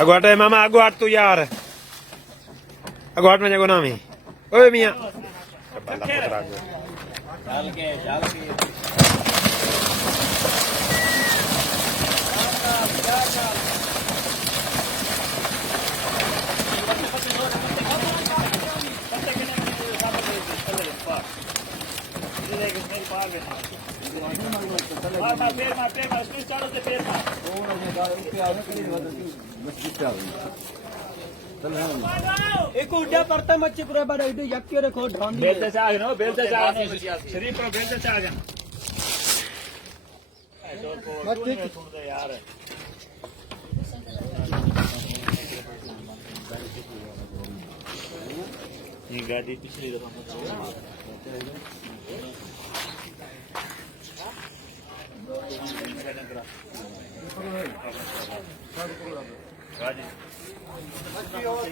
अगवाटे मामा अगवाट तू यार अगवाट में जगो नामी ओए मियां डाल के एक उड्या पड़ता मच्छी पूरा बड़ा इधर यक्के रखो ढोंडी बेलते से आगे ना बेलते से आगे शरीफ पर बेलते से आगे यार ये गाड़ी पिछली दफा